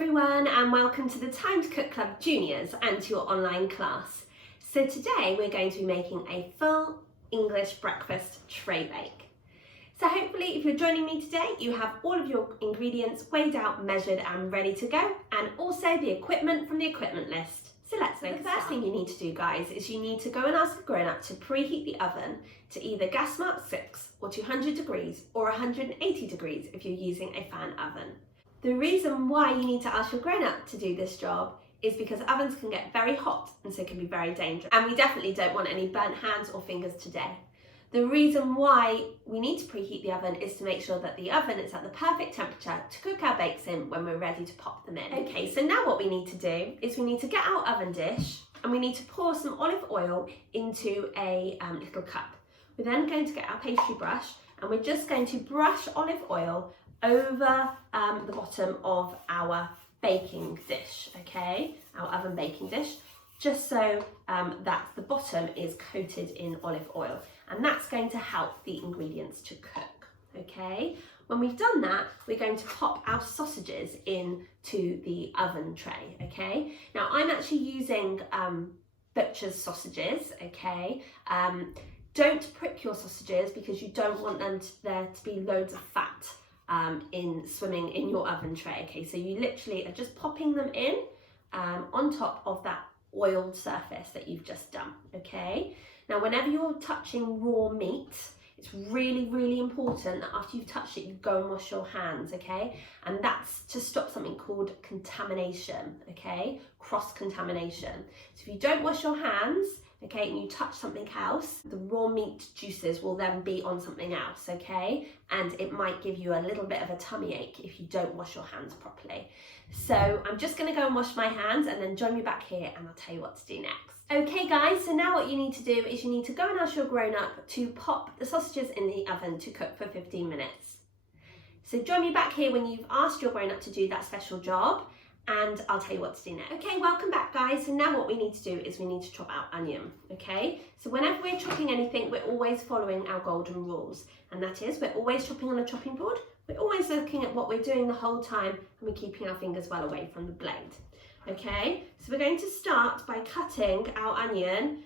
everyone, and welcome to the Time to Cook Club Juniors and to your online class. So today we're going to be making a full English breakfast tray bake. So hopefully if you're joining me today, you have all of your ingredients weighed out, measured and ready to go, and also the equipment from the equipment list. So let's make a start. The first thing you need to do, guys, is you need to go and ask a grown-up to preheat the oven to either gas mark 6 or 200 degrees or 180 degrees if you're using a fan oven. The reason why you need to ask your grown-up to do this job is because ovens can get very hot and so can be very dangerous. And we definitely don't want any burnt hands or fingers today. The reason why we need to preheat the oven is to make sure that the oven is at the perfect temperature to cook our bakes in when we're ready to pop them in. Okay, so now what we need to do is we need to get our oven dish and we need to pour some olive oil into a little cup. We're then going to get our pastry brush and we're just going to brush olive oil over the bottom of our baking dish, okay, our oven baking dish, just so that the bottom is coated in olive oil, and that's going to help the ingredients to cook, okay. When we've done that, we're going to pop our sausages into the oven tray, okay. Now I'm actually using butcher's sausages, okay. Don't prick your sausages because you don't want there to be loads of fat swimming in your oven tray, okay? So you literally are just popping them in on top of that oiled surface that you've just done, okay? Now, whenever you're touching raw meat, it's really, really important that after you've touched it, you go and wash your hands, okay? And that's to stop something called contamination, okay? Cross-contamination. So if you don't wash your hands, okay, and you touch something else, the raw meat juices will then be on something else, okay? And it might give you a little bit of a tummy ache if you don't wash your hands properly. So I'm just gonna go and wash my hands and then join me back here and I'll tell you what to do next. Okay guys, so now what you need to do is you need to go and ask your grown-up to pop the sausages in the oven to cook for 15 minutes. So join me back here when you've asked your grown-up to do that special job, and I'll tell you what to do next. Okay, welcome back guys. So now what we need to do is we need to chop out onion, okay? So whenever we're chopping anything, we're always following our golden rules. And that is, we're always chopping on a chopping board. We're always looking at what we're doing the whole time and we're keeping our fingers well away from the blade, okay? So we're going to start by cutting our onion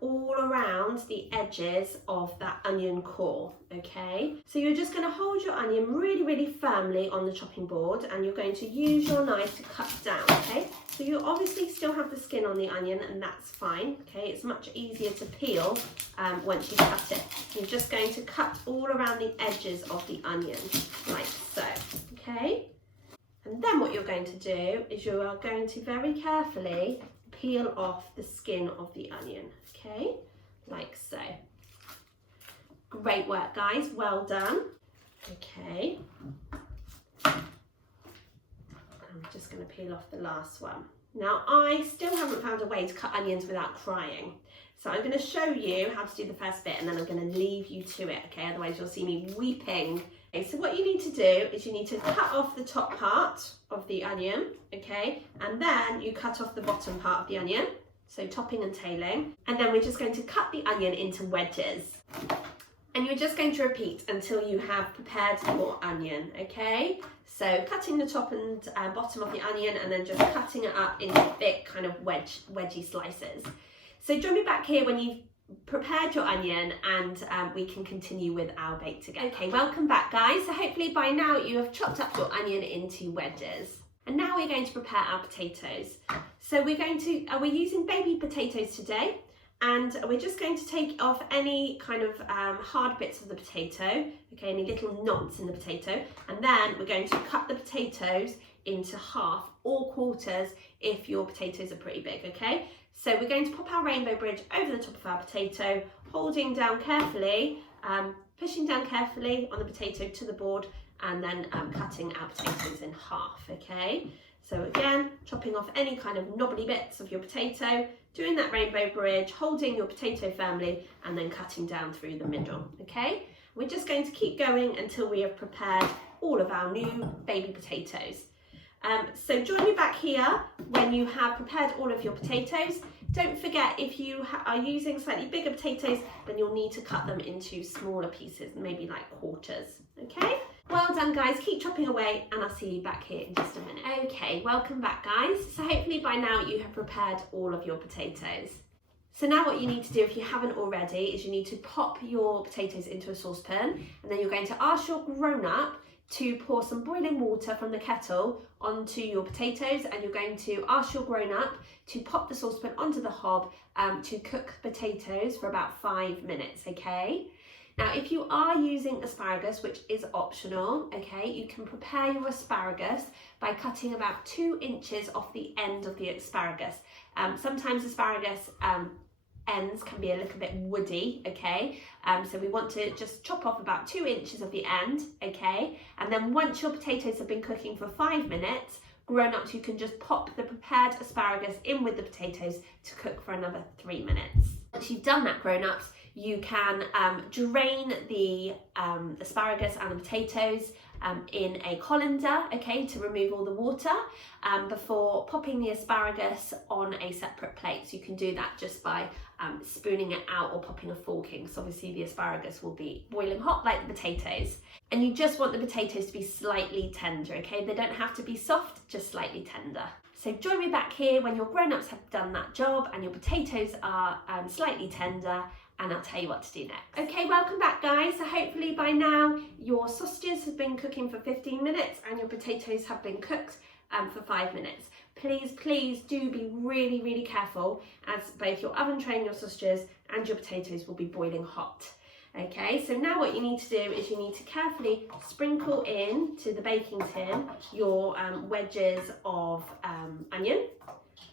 all around the edges of that onion core, okay? So you're just going to hold your onion really, really firmly on the chopping board and you're going to use your knife to cut down, okay? So you obviously still have the skin on the onion and that's fine, okay? It's much easier to peel once you cut it. You're just going to cut all around the edges of the onion, like so, okay? And then what you're going to do is you are going to very carefully peel off the skin of the onion, okay, like so. Great work guys, well done. Okay, I'm just going to peel off the last one. Now I still haven't found a way to cut onions without crying, so I'm going to show you how to do the first bit and then I'm going to leave you to it, okay, otherwise you'll see me weeping. Okay, so what you need to do is you need to cut off the top part of the onion, okay, and then you cut off the bottom part of the onion, so topping and tailing, and then we're just going to cut the onion into wedges. And you're just going to repeat until you have prepared your onion, okay? So cutting the top and bottom of the onion and then just cutting it up into thick kind of wedgy slices. So join me back here when you've prepared your onion and we can continue with our bake together. Okay, welcome back guys. So hopefully by now you have chopped up your onion into wedges. And now we're going to prepare our potatoes. So we're using baby potatoes today, and we're just going to take off any kind of hard bits of the potato, okay, any little knots in the potato, and then we're going to cut the potatoes into half or quarters if your potatoes are pretty big, okay? So we're going to pop our rainbow bridge over the top of our potato, holding down carefully, pushing down carefully on the potato to the board, and then cutting our potatoes in half, okay? So again, chopping off any kind of knobbly bits of your potato, doing that rainbow bridge, holding your potato firmly, and then cutting down through the middle, okay? We're just going to keep going until we have prepared all of our new baby potatoes. So join me back here when you have prepared all of your potatoes. Don't forget, if you are using slightly bigger potatoes, then you'll need to cut them into smaller pieces, maybe like quarters, okay? Well done guys, keep chopping away and I'll see you back here in just a minute. Okay, welcome back guys. So hopefully by now you have prepared all of your potatoes. So now what you need to do, if you haven't already, is you need to pop your potatoes into a saucepan, and then you're going to ask your grown-up to pour some boiling water from the kettle onto your potatoes, and you're going to ask your grown-up to pop the saucepan onto the hob to cook potatoes for about 5 minutes, okay? Now, if you are using asparagus, which is optional, okay, you can prepare your asparagus by cutting about 2 inches off the end of the asparagus. Sometimes asparagus ends can be a little bit woody, okay, so we want to just chop off about 2 inches of the end, okay, and then once your potatoes have been cooking for 5 minutes, grown-ups, you can just pop the prepared asparagus in with the potatoes to cook for another 3 minutes. Once you've done that, grown-ups, you can drain the asparagus and the potatoes in a colander, okay, to remove all the water before popping the asparagus on a separate plate. So you can do that just by spooning it out or popping a fork in, because obviously the asparagus will be boiling hot like the potatoes. And you just want the potatoes to be slightly tender, okay? They don't have to be soft, just slightly tender. So join me back here when your grown-ups have done that job and your potatoes are slightly tender, and I'll tell you what to do next. Okay, welcome back guys. So hopefully by now your sausages have been cooking for 15 minutes and your potatoes have been cooked for 5 minutes. Please do be really careful, as both your oven tray and your sausages and your potatoes will be boiling hot. Okay, so now what you need to do is you need to carefully sprinkle in to the baking tin your wedges of onion,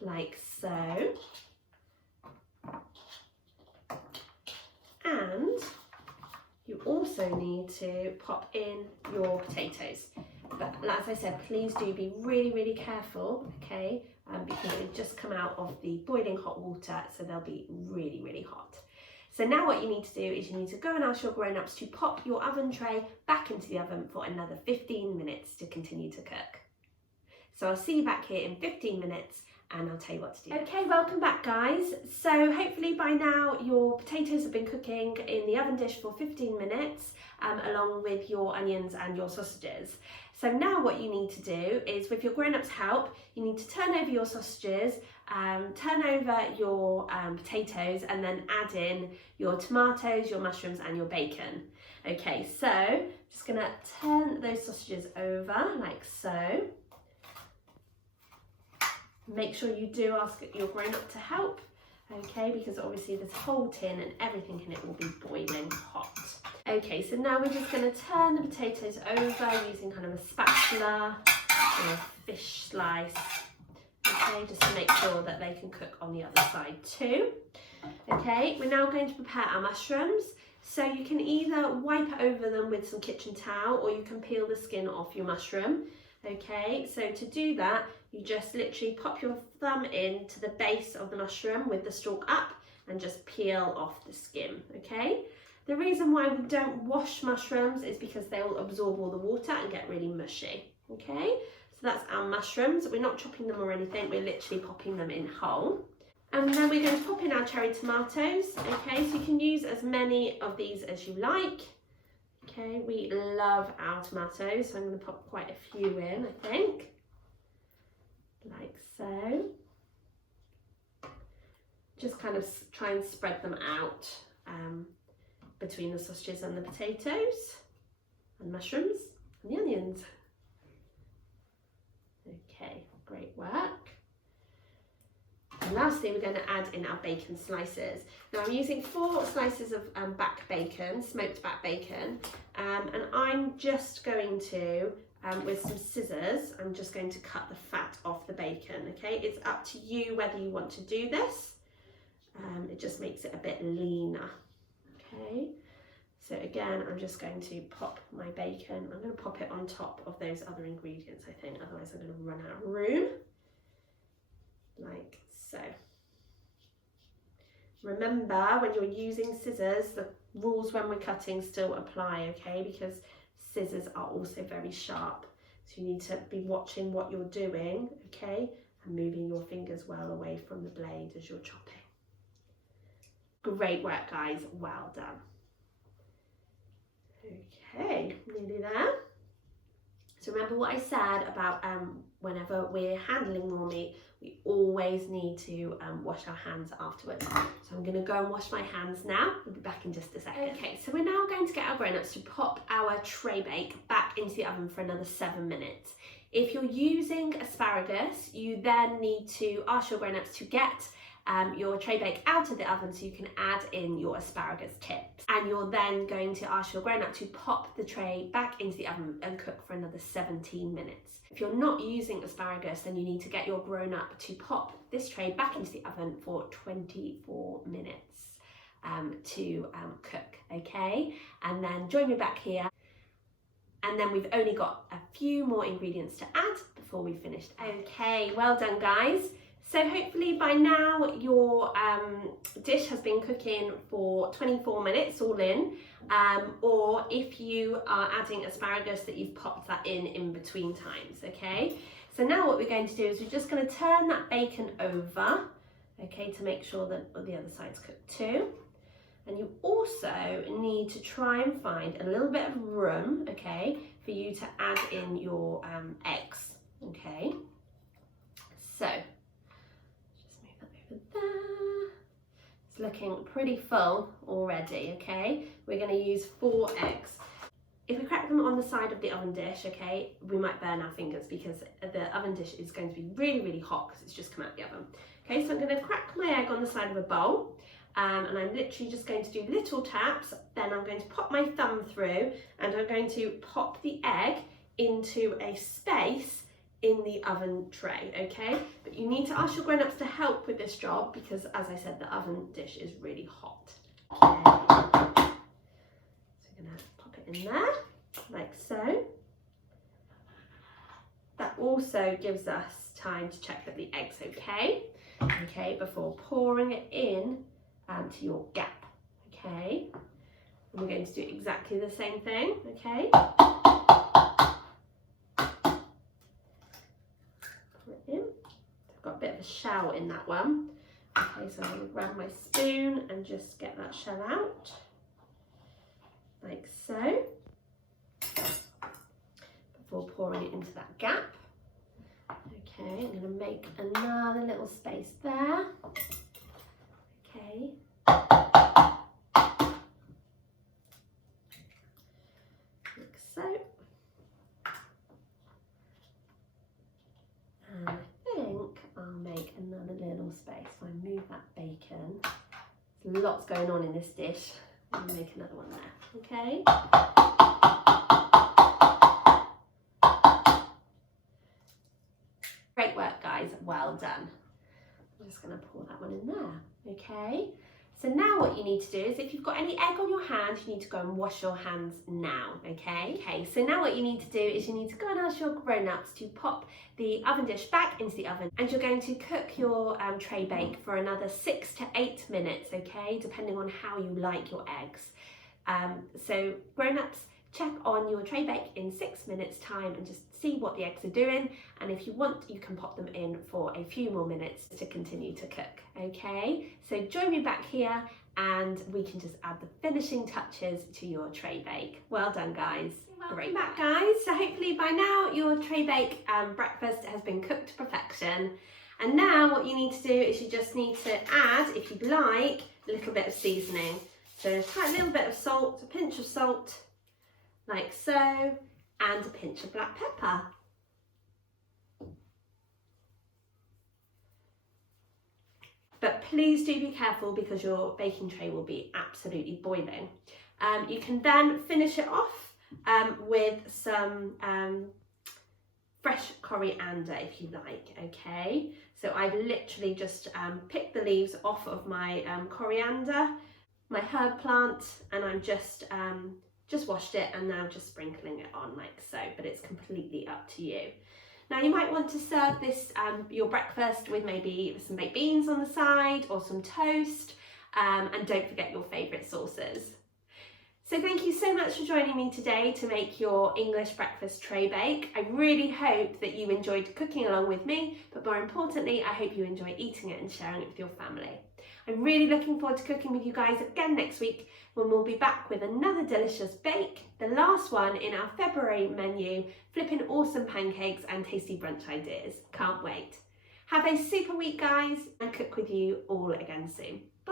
like so. And you also need to pop in your potatoes. But as I said, please do be really careful, okay? Because they've just come out of the boiling hot water, so they'll be really hot. So now what you need to do is you need to go and ask your grown-ups to pop your oven tray back into the oven for another 15 minutes to continue to cook. So I'll see you back here in 15 minutes and I'll tell you what to do. Okay, welcome back guys. So hopefully by now your potatoes have been cooking in the oven dish for 15 minutes along with your onions and your sausages. So now what you need to do is, with your grown-ups' help, you need to turn over your sausages, turn over your potatoes, and then add in your tomatoes, your mushrooms and your bacon. Okay, so I'm just gonna turn those sausages over like so. Make sure you do ask your grown-up to help, okay, because obviously this whole tin and everything in it will be boiling hot. Okay, so now we're just going to turn the potatoes over using kind of a spatula or a fish slice, okay, just to make sure that they can cook on the other side too. Okay, we're now going to prepare our mushrooms. So you can either wipe over them with some kitchen towel or you can peel the skin off your mushroom. Okay, so to do that, you just literally pop your thumb into the base of the mushroom with the stalk up and just peel off the skin, okay? The reason why we don't wash mushrooms is because they will absorb all the water and get really mushy, okay? So that's our mushrooms. We're not chopping them or anything, we're literally popping them in whole. And then we're going to pop in our cherry tomatoes, okay? So you can use as many of these as you like. Okay, we love our tomatoes, so I'm going to pop quite a few in, I think, like so. Just kind of try and spread them out between the sausages and the potatoes and mushrooms and the onions. Okay, great work. And lastly, we're going to add in our bacon slices. Now I'm using 4 slices of back bacon, smoked back bacon, and I'm just going to, with some scissors, I'm just going to cut the fat off the bacon, okay? It's up to you whether you want to do this. It just makes it a bit leaner, okay? So again, I'm just going to pop my bacon. I'm going to pop it on top of those other ingredients, I think, otherwise I'm going to run out of room, like so. Remember, when you're using scissors, the rules when we're cutting still apply, okay? Because scissors are also very sharp. So you need to be watching what you're doing, okay? And moving your fingers well away from the blade as you're chopping. Great work, guys. Well done. Okay, nearly there. So remember what I said about whenever we're handling raw meat, we always need to wash our hands afterwards. So I'm going to go and wash my hands now. We'll be back in just a second. Okay, so we're now going to get our grown-ups to pop our tray bake back into the oven for another 7 minutes. If you're using asparagus, you then need to ask your grown-ups to get your tray bake out of the oven so you can add in your asparagus tips. And you're then going to ask your grown-up to pop the tray back into the oven and cook for another 17 minutes. If you're not using asparagus, then you need to get your grown-up to pop this tray back into the oven for 24 minutes to cook, okay? And then join me back here. And then we've only got a few more ingredients to add before we've finished. Okay, well done guys. So hopefully by now your dish has been cooking for 24 minutes all in, or if you are adding asparagus that you've popped that in between times, okay? So now what we're going to do is we're just going to turn that bacon over, okay, to make sure that the other side's cooked too. And you also need to try and find a little bit of room, okay, for you to add in your eggs, okay? So there. It's looking pretty full already, okay? We're going to use 4 eggs. If we crack them on the side of the oven dish, okay, we might burn our fingers because the oven dish is going to be really, really hot because it's just come out of the oven. Okay, so I'm going to crack my egg on the side of a bowl, and I'm literally just going to do little taps. Then I'm going to pop my thumb through and I'm going to pop the egg into a space in the oven tray, okay? But you need to ask your grown-ups to help with this job because, as I said, the oven dish is really hot. Okay. So I'm gonna pop it in there, like so. That also gives us time to check that the egg's okay, before pouring it in to your gap, okay? And we're going to do exactly the same thing, okay? I've got a bit of a shell in that one. Okay, so I'm going to grab my spoon and just get that shell out, like so, before pouring it into that gap. Okay, I'm going to make another little space there. Okay. Like so. And I think I'll make another little space. So I move that bacon. There's lots going on in this dish. I'm going to make another one there. Okay. Great work, guys. Well done. I'm just going to pour that one in there. Okay. So now what you need to do is, if you've got any egg on your hand, you need to go and wash your hands now, okay? Okay, so now what you need to do is you need to go and ask your grown-ups to pop the oven dish back into the oven, and you're going to cook your tray bake for another 6 to 8 minutes, okay? Depending on how you like your eggs. So grown-ups, check on your tray bake in 6 minutes time and just see what the eggs are doing, and if you want you can pop them in for a few more minutes to continue to cook, okay? So join me back here and we can just add the finishing touches to your tray bake. Well done guys. Welcome back guys. So hopefully by now your tray bake breakfast has been cooked to perfection, and now what you need to do is you just need to add, if you'd like, a little bit of seasoning. So a little bit of salt, a pinch of salt, like so, and a pinch of black pepper. But please do be careful because your baking tray will be absolutely boiling. You can then finish it off with some fresh coriander if you like, okay? So I've literally just picked the leaves off of my coriander, my herb plant, and I'm just washed it and now just sprinkling it on like so, but it's completely up to you. Now you might want to serve this, your breakfast, with maybe some baked beans on the side or some toast, and don't forget your favourite sauces. So thank you so much for joining me today to make your English breakfast tray bake. I really hope that you enjoyed cooking along with me, but more importantly, I hope you enjoy eating it and sharing it with your family. I'm really looking forward to cooking with you guys again next week when we'll be back with another delicious bake, the last one in our February menu, flipping awesome pancakes and tasty brunch ideas. Can't wait. Have a super week, guys, and cook with you all again soon. Bye.